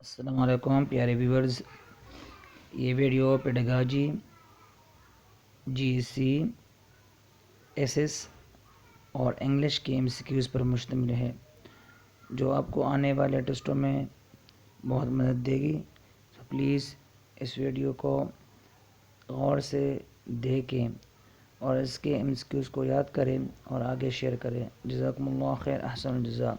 अस्सलाम वालेकुम प्यारे व्यूवर्स। ये वीडियो पेडागॉजी जीएससी एसएस और इंग्लिश के एमसीक्यूज़ पर मुश्तमिल है, जो आपको आने वाले टेस्टों में बहुत मदद देगी। तो प्लीज़ इस वीडियो को गौर से देखें और इसके एमसीक्यूज़ को याद करें और आगे शेयर करें। जज़ाकुमुल्लाह खैर, अहसनुल जज़ा।